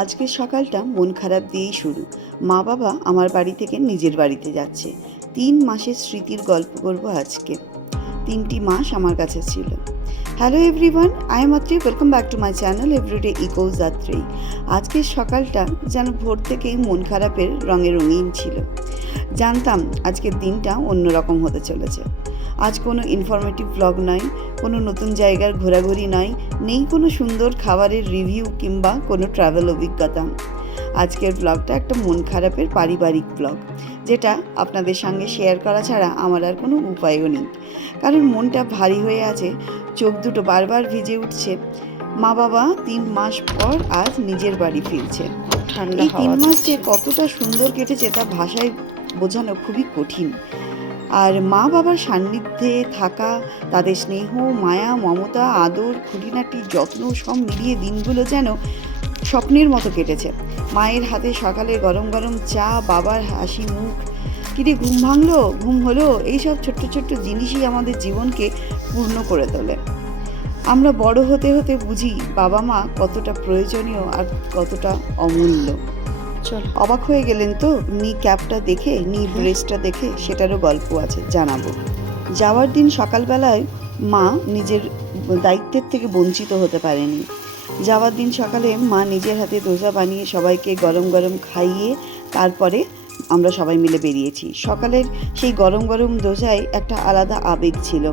আজকের সকালটা মন খারাপ দিয়েই শুরু। মা বাবা আমার বাড়ি থেকে নিজের বাড়িতে যাচ্ছে। 3 মাসের স্মৃতির গল্প করব আজকে। 3টি মাস আমার কাছে ছিল। Hello everyone, I am Atri, welcome back to my channel everyday echoes Atri. আজকের সকালটা যেন ভোর থেকেই মন খারাপের রঙে রঙিন ছিল। জানতাম আজকের দিনটা অন্যরকম হতে চলেছে। আজ কোনো ইনফরমেটিভ ব্লগ নয়, কোনো নতুন জায়গার ঘোরাঘুরি নয়, নেই কোনো সুন্দর খাবারের রিভিউ কিংবা কোনো ট্রাভেল অভিজ্ঞতা। আজকের ব্লগটা একটা মন খারাপের পারিবারিক ব্লগ, যেটা আপনাদের সঙ্গে শেয়ার করা ছাড়া আমার আর কোনো উপায়ও নেই। কারণ মনটা ভারী হয়ে আছে, চোখ দুটো বারবার ভিজে উঠছে। মা বাবা 3 মাস পর আজ নিজের বাড়ি ফিরছে। এই 3 মাস যে কতটা সুন্দর কেটেছে তা ভাষায় বোঝানো খুবই কঠিন। আর মা বাবার সান্নিধ্যে থাকা, তাদের স্নেহ, মায়া, মমতা, আদর, খুঁটিনাটি, যত্ন সব মিলিয়ে দিনগুলো যেন স্বপ্নের মতো কেটেছে। মায়ের হাতে সকালে গরম গরম চা, বাবার হাসি মুখ, কিরে ঘুম ভাঙলো, ঘুম হলো, এইসব ছোট্ট ছোট্ট জিনিসই আমাদের জীবনকে পূর্ণ করে তোলে। আমরা বড় হতে হতে বুঝি বাবা মা কতটা প্রয়োজনীয় আর কতটা অমূল্য। চল, অবাক হয়ে গেলেন তো নি ক্যাপটা দেখে, নি ড্রেসটা দেখে? সেটারও গল্প আছে, জানাবো। যাওয়ার দিন সকালবেলায় মা নিজের দায়িত্বের থেকে বঞ্চিত হতে পারেনি। যাওয়ার দিন সকালে মা নিজের হাতে দোসা বানিয়ে সবাইকে গরম গরম খাইয়ে তারপরে আমরা সবাই মিলে বেরিয়েছি। সকালের সেই গরম গরম দোসায় একটা আলাদা আবেগ ছিল।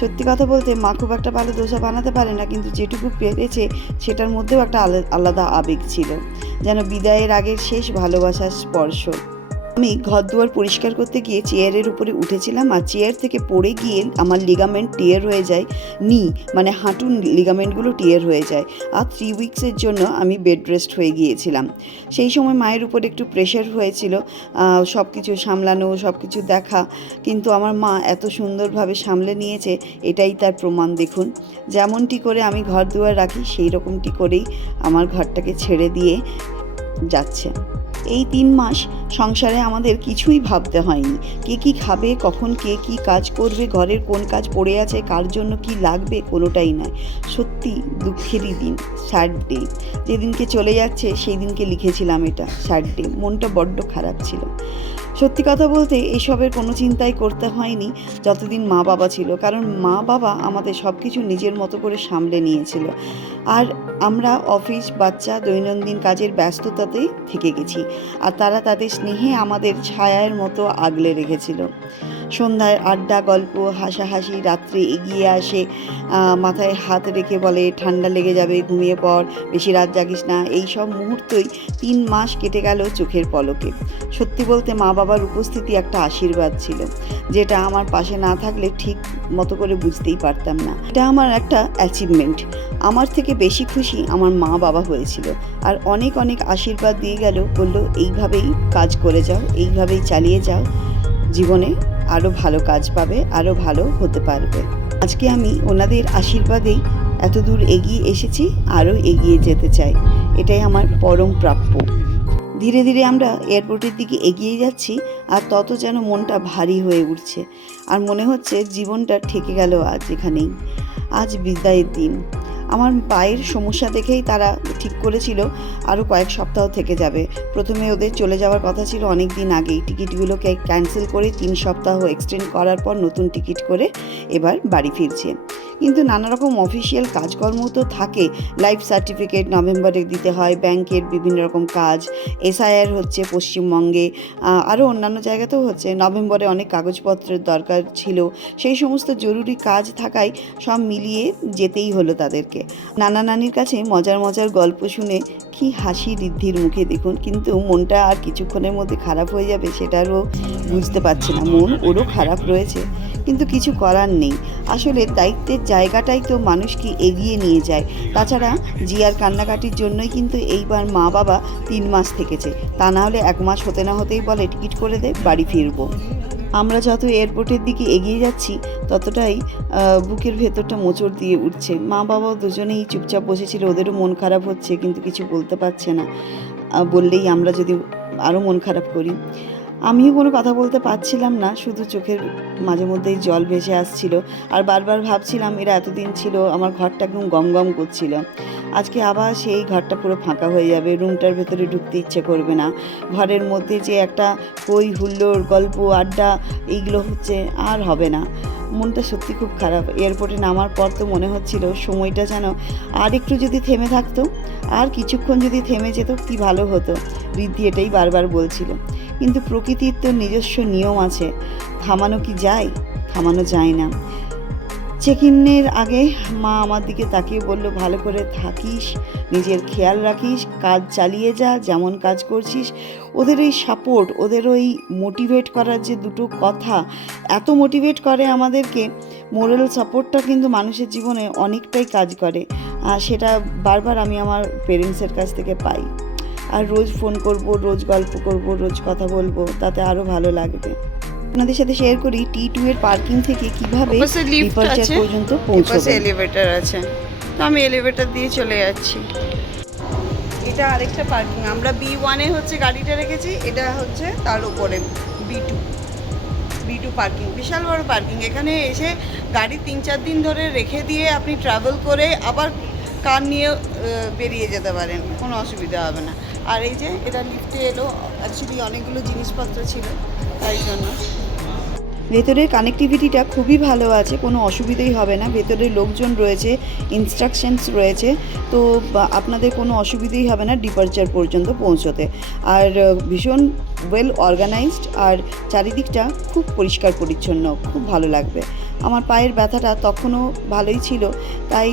সত্যি কথা বলতে মা খুব একটা ভালো দোসা বানাতে পারে না, কিন্তু যেটুকু পেরেছে সেটার মধ্যেও একটা আলাদা আবেগ ছিল, যেন বিদায়ের আগের শেষ ভালোবাসার স্পর্শ। আমি ঘর দুয়ার পরিষ্কার করতে গিয়ে চেয়ারের উপরে উঠেছিলাম, আর চেয়ার থেকে পড়ে গিয়ে আমার লিগামেন্ট টিয়ার হয়ে যায়, মানে হাঁটুর লিগামেন্টগুলো টিয়ার হয়ে যায়। আর 3 উইকসের জন্য আমি বেড রেস্ট হয়ে গিয়েছিলাম। সেই সময় মায়ের উপর একটু প্রেশার হয়েছিল, সব কিছু সামলানো, সব কিছু দেখা, কিন্তু আমার মা এত সুন্দরভাবে সামলে নিয়েছে, এটাই তার প্রমাণ। দেখুন, যেমনটি করে আমি ঘর দুয়ার রাখি সেই রকমটি করেই আমার ঘরটাকে ছেড়ে দিয়ে যাচ্ছে। এই 3 মাস সংসারে আমাদের কিছুই ভাবতে হয়নি। কে কী খাবে, কখন কে কী কাজ করবে, ঘরের কোন কাজ পড়ে আছে, কার জন্য কি লাগবে, কোনোটাই নয়। সত্যি দুঃখেরই দিন, স্যাড ডে। যেদিনকে চলে যাচ্ছে সেই দিনকে লিখেছিলাম এটা স্যাড ডে। মনটা বড্ড খারাপ ছিল। সত্যি কথা বলতে এসবের কোনো চিন্তাই করতে হয়নি যতদিন মা বাবা ছিল, কারণ মা বাবা আমাদের সব কিছু নিজের মতো করে সামলে নিয়েছিল। আর আমরা অফিস, বাচ্চা, দৈনন্দিন কাজের ব্যস্ততাতেই থেকে গেছি, আর তারা তাদের স্নেহে আমাদের ছায়ার মতো আগলে রেখেছিল। সন্ধ্যায় আড্ডা, গল্প, হাসাহাসি, রাত্রে এগিয়ে আসে, মাথায় হাত রেখে বলে ঠান্ডা লেগে যাবে, ঘুমিয়ে পড়, বেশি রাত জাগিস না। এই সব মুহূর্তই 3 মাস কেটে গেল চোখের পলকে। সত্যি বলতে মা বাবার উপস্থিতি একটা আশীর্বাদ ছিল, যেটা আমার পাশে না থাকলে ঠিক মতো করে বুঝতেই পারতাম না। এটা আমার একটা অ্যাচিভমেন্ট। আমার থেকে বেশি খুশি আমার মা বাবা হয়েছিল, আর অনেক অনেক আশীর্বাদ দিয়ে গেল, বললো এইভাবেই কাজ করে যাও, এইভাবেই চালিয়ে যাও, জীবনে আরও ভালো কাজ পাবে, আরও ভালো হতে পারবে। আজকে আমি ওনাদের আশীর্বাদেই এত দূর এগিয়ে এসেছি, আরও এগিয়ে যেতে চাই, এটাই আমার পরম প্রাপ্য। ধীরে ধীরে আমরা এয়ারপোর্টের দিকে এগিয়ে যাচ্ছি, আর তত যেন মনটা ভারী হয়ে উঠছে, আর মনে হচ্ছে জীবনটা ঠেকে গেল আজ এখানেই। আজ বিদায়ের দিন। আমার পায়ের সমস্যা দেখেই তারা ঠিক করেছিল আরও কয়েক সপ্তাহ থেকে যাবে। প্রথমে ওদের চলে যাওয়ার কথা ছিল অনেক দিন আগেই, টিকিটগুলোকে ক্যান্সেল করে 3 সপ্তাহ এক্সটেন্ড করার পর নতুন টিকিট করে এবার বাড়ি ফিরছে। কিন্তু নানা রকম অফিসিয়াল কাজকর্ম তো থাকে, লাইফ সার্টিফিকেট নভেম্বরে দিতে হয়, ব্যাংকের বিভিন্ন রকম কাজ, এসআইআর হচ্ছে পশ্চিমবঙ্গে, আরও অন্যান্য জায়গাতেও হচ্ছে। নভেম্বরে অনেক কাগজপত্রের দরকার ছিল, সেই সমস্ত জরুরি কাজ থাকায় সব মিলিয়ে যেতেই হলো তাদেরকে। নানা নানির কাছে মজার মজার গল্প শুনে কি হাসি ঋদ্ধির মুখে, দেখুন। কিন্তু মনটা আর কিছুক্ষণের মধ্যে খারাপ হয়ে যাবে সেটারও বুঝতে পারছে না। মন ওরও খারাপ রয়েছে, কিন্তু কিছু করার নেই। আসলে দায়িত্বের জায়গাটাই তো মানুষকে এগিয়ে নিয়ে যায়। তাছাড়া জিয়ার কান্নাকাটির জন্যই কিন্তু এইবার মা বাবা 3 মাস থেকেছে, তা না হলে 1 মাস হতে না হতেই বলে টিকিট করে দে, বাড়ি ফিরবো। আমরা যত এয়ারপোর্টের দিকে এগিয়ে যাচ্ছি ততটাই বুকের ভেতরটা মোচড় দিয়ে উঠছে। মা বাবাও দুজনেই চুপচাপ বসেছিল, ওদেরও মন খারাপ হচ্ছে, কিন্তু কিছু বলতে পারছে না। বললেই আমরা যদি আরও মন খারাপ করি। আমিও কোনো কথা বলতে পারছিলাম না, শুধু চোখের মাঝে মধ্যেই জল ভেসে আসছিল, আর বারবার ভাবছিলাম এরা এতদিন ছিল, আমার ঘরটা একদম গম গম করছিল। আজকে আবার সেই ঘরটা পুরো ফাঁকা হয়ে যাবে, রুমটার ভেতরে ঢুকতে ইচ্ছে করবে না। ঘরের মধ্যে যে একটা হই হুল্লোড়, গল্প, আড্ডা এইগুলো হচ্ছে, আর হবে না। মনটা সত্যি খুব খারাপ। এয়ারপোর্টে নামার পর তো মনে হচ্ছিল সময়টা যেন আর একটু যদি থেমে থাকতো, আর কিছুক্ষণ যদি থেমে যেত কি ভালো হতো। ঋদ্ধি এটাই বারবার বলছিল। কিন্তু প্রকৃতির তো নিজস্ব নিয়ম আছে, থামানো কি যায়? থামানো যায় না। চেক ইনের আগে মা আমার দিকে তাকিয়ে বলল, ভালো করে থাকিস, নিজের খেয়াল রাখিস, কাজ চালিয়ে যা, যেমন কাজ করছিস। ওদের ওই সাপোর্ট, ওদের ওই মোটিভেট করার যে দুটো কথা, এত মোটিভেট করে আমাদেরকে। মোরাল সাপোর্টটা কিন্তু মানুষের জীবনে অনেকটাই কাজ করে, আর সেটা বারবার আমি আমার পেরেন্টসের কাছ থেকে পাই। আর রোজ ফোন করব, রোজ গল্প করব, রোজ কথা বলবো, তাতে আরও ভালো লাগবে। আপনাদের সাথে শেয়ার করি T2 এর পার্কিং থেকে কিভাবে ডিপার্চার পর্যন্ত পৌঁছাবে। এলিভেটর আছে, তো আমি এলিভেটর দিয়ে চলে যাচ্ছি। এটা আরেকটা পার্কিং, আমরা B1 এ হচ্ছে গাড়িটা রেখেছি, এটা হচ্ছে তার উপরে B2 পার্কিং। বিশাল বড় পার্কিং। এখানে এসে গাড়ি 3-4 দিন ধরে রেখে দিয়ে আপনি ট্রাভেল করে আবার কার নিয়ে বেরিয়ে যেতে পারেন, কোনো অসুবিধা হবে না। আর এই যে এটা লিফটে এলো, অ্যাকচুয়ালি অনেকগুলো জিনিসপত্র ছিল তাই জন্য। ভেতরের কানেক্টিভিটিটা খুবই ভালো আছে, কোনো অসুবিধাই হবে না। ভেতরে লোকজন রয়েছে, ইনস্ট্রাকশনস রয়েছে, তো আপনাদের কোনো অসুবিধাই হবে না ডিপার্চার পর্যন্ত পৌঁছতে। আর ভীষণ ওয়েল অর্গানাইজড, আর চারিদিকটা খুব পরিষ্কার পরিচ্ছন্ন, খুব ভালো লাগবে। আমার পায়ের ব্যথাটা তখনও ভালোই ছিল, তাই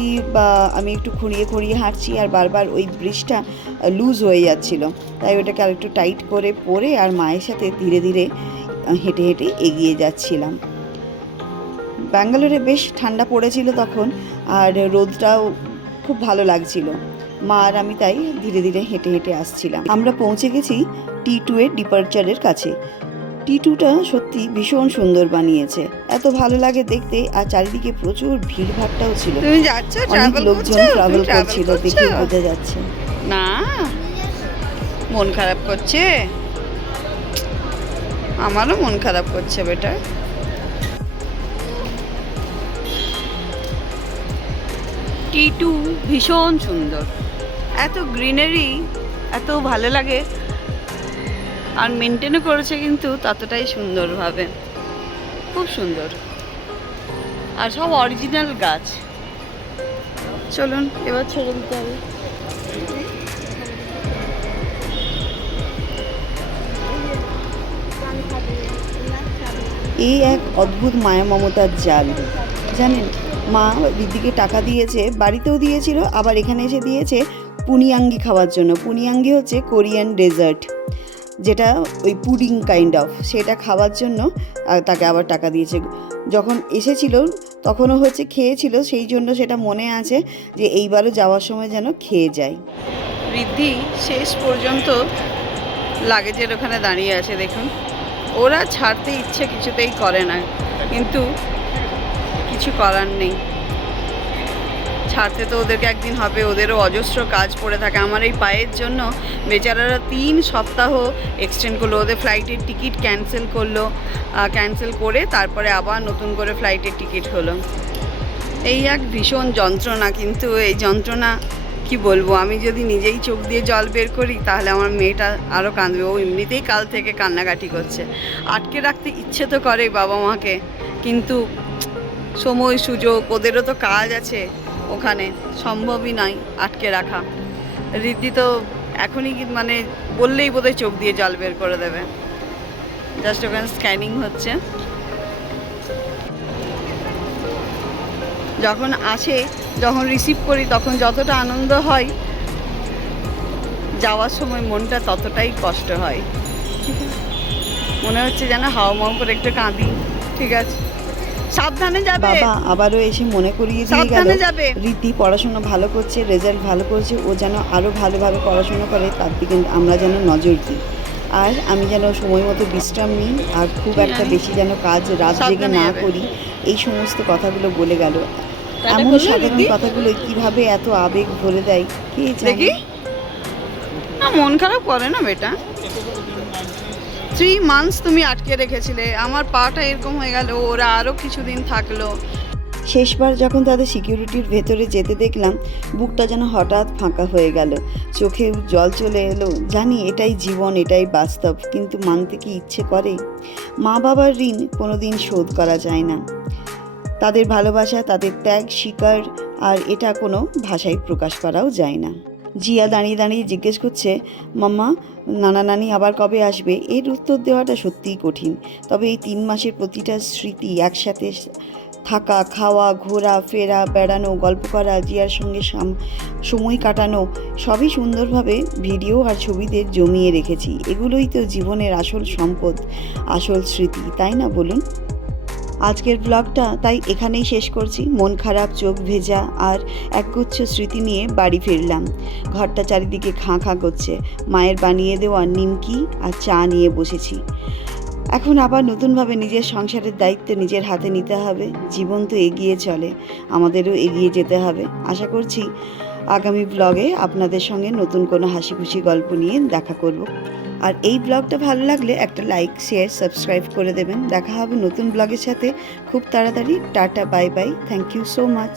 আমি একটু খুঁড়িয়ে খুঁড়িয়ে হাঁটছি, আর বারবার ওই ব্রিজটা লুজ হয়ে যাচ্ছিল, তাই ওটাকে আরেকটু টাইট করে পরে আর মায়ের সাথে ধীরে ধীরে হেঁটে হেঁটে এগিয়ে যাচ্ছিলাম। ব্যাঙ্গালোরে বেশ ঠান্ডা পড়েছিল তখন, আর রোদটাও খুব ভালো লাগছিল। মা আর আমি তাই ধীরে ধীরে হেঁটে হেঁটে আসছিলাম। আমরা পৌঁছে গেছি T2 এর ডিপার্চারের কাছে। T2টা সত্যি ভীষণ সুন্দর বানিয়েছে, এত ভালো লাগে দেখতে। আর চারিদিকে প্রচুর ভিড়ভাট্টাও ছিল, তুমি যাচ্ছ, অনেক লোকজন ট্রাভেল করছিল, দেখে বোঝা যাচ্ছে। না মন খারাপ করছে, আমারও মন খারাপ করছে বেটা। T2 ভীষণ সুন্দর, এত গ্রিনারি, এত ভালো লাগে। আর মেনটেনও করেছে কিন্তু ততটাই সুন্দরভাবে, খুব সুন্দর। আর সব অরিজিনাল গাছ। চলুন এবার ছেড়ে দিতে হবে। এই এক অদ্ভুত মায়া মমতার জাল, জানেন। মা দিদিকে টাকা দিয়েছে, বাড়িতেও দিয়েছিল, আবার এখানে এসে দিয়েছে পুনিয়াঙ্গি খাওয়ার জন্য। পুনিয়াঙ্গি হচ্ছে কোরিয়ান ডেজার্ট, যেটা ওই পুডিং কাইন্ড অফ, সেটা খাওয়ার জন্য তাকে আবার টাকা দিয়েছে। যখন এসেছিল তখনও হচ্ছে খেয়েছিল, সেই জন্য সেটা মনে আছে যে এইবারও যাওয়ার সময় যেন খেয়ে যায়। ঋদ্ধি শেষ পর্যন্ত লাগেজের ওখানে দাঁড়িয়ে আছে, দেখুন। ওরা ছাড়তে ইচ্ছে কিছুতেই করে না, কিন্তু কিছু করার নেই, ছাড়তে তো ওদেরকে একদিন হবে। ওদেরও অজস্র কাজ পড়ে থাকে। আমার এই পায়ের জন্য বেচারারা 3 সপ্তাহ এক্সটেন্ড করলো, ওদের ফ্লাইটের টিকিট ক্যান্সেল করলো, ক্যান্সেল করে তারপরে আবার নতুন করে ফ্লাইটের টিকিট হলো। এই এক ভীষণ যন্ত্রণা, কিন্তু এই যন্ত্রণা কি বলবো, আমি যদি নিজেই চোখ দিয়ে জল বের করি তাহলে আমার মেয়েটা আরও কাঁদবে। ও এমনিতেই কাল থেকে কান্নাকাটি করছে। আটকে রাখতে ইচ্ছে তো করে বাবা মাকে, কিন্তু সময় সুযোগ, ওদেরও তো কাজ আছে ওখানে, সম্ভবই নয় আটকে রাখা। ঋদ্ধি তো এখনই মানে বললেই বোধহয় চোখ দিয়ে জল বের করে দেবে। জাস্ট ওখানে স্ক্যানিং হচ্ছে। যখন আসে, যখন রিসিভ করি, তখন যতটা আনন্দ হয়, যাওয়ার সময় মনটা ততটাই কষ্ট হয়। মনে হচ্ছে যেন হাওমাও করে একটু কাঁদি। ঠিক আছে, সাবধানে যাবে। বাবা আবারও এসে মনে করিয়ে দিয়ে গেল ঋদ্ধি পড়াশোনা ভালো করছে, রেজাল্ট ভালো করছে, ও যেন আরও ভালোভাবে পড়াশোনা করে, তার দিকে আমরা যেন নজর দিই। আর আমি যেন সময় মতো বিশ্রাম নিই, আর খুব একটা বেশি যেন কাজ রাত জেগে না করি। এই সমস্ত কথাগুলো বলে গেল। এমন সাধারণ কথাগুলো কিভাবে এত আবেগ ভরে দেয় কে জানে। না, মন খারাপ করে না বেটা। 3 মান্থস তুমি আটকে রেখেছিলে, আমার পাটা এরকম হয়ে গেল, ওরা আরও কিছুদিন থাকলো। শেষবার যখন তাদের সিকিউরিটির ভেতরে যেতে দেখলাম, বুকটা যেন হঠাৎ ফাঁকা হয়ে গেল, চোখে জল চলে এলো। জানি এটাই জীবন, এটাই বাস্তব, কিন্তু মানতে কি ইচ্ছে করে? মা বাবার ঋণ কোনোদিন শোধ করা যায় না। তাদের ভালোবাসা, তাদের ত্যাগ স্বীকার, আর এটা কোনো ভাষায় প্রকাশ করাও যায় না। জিয়া দাঁড়িয়ে দাঁড়িয়ে জিজ্ঞেস করছে, মাম্মা নানা নানি আবার কবে আসবে? এর উত্তর দেওয়াটা সত্যিই কঠিন। তবে এই 3 মাসের প্রতিটা স্মৃতি, একসাথে থাকা, খাওয়া, ঘোরা ফেরা, বেড়ানো, গল্প করা, জিয়ার সঙ্গে সময় কাটানো, সবই সুন্দরভাবে ভিডিও আর ছবিতে জমিয়ে রেখেছি। এগুলোই তো জীবনের আসল সম্পদ, আসল স্মৃতি, তাই না বলুন? আজকের ব্লগটা তাই এখানেই শেষ করছি। মন খারাপ, চোখ ভেজা আর একগুচ্ছ স্মৃতি নিয়ে বাড়ি ফিরলাম। ঘরটা চারিদিকে খাঁ খাঁ করছে। মায়ের বানিয়ে দেওয়া নিমকি আর চা নিয়ে বসেছি। এখন আবার নতুনভাবে নিজের সংসারের দায়িত্ব নিজের হাতে নিতে হবে। জীবন তো এগিয়ে চলে, আমাদেরও এগিয়ে যেতে হবে। আশা করছি আগামী ব্লগে আপনাদের সঙ্গে নতুন কোনো হাসি খুশি গল্প নিয়ে দেখা করব। আর এই ব্লগটা ভালো লাগলে একটা লাইক, শেয়ার, সাবস্ক্রাইব করে দেবেন। দেখা হবে নতুন ব্লগের সাথে খুব তাড়াতাড়ি। Tata, bye bye, thank you so much.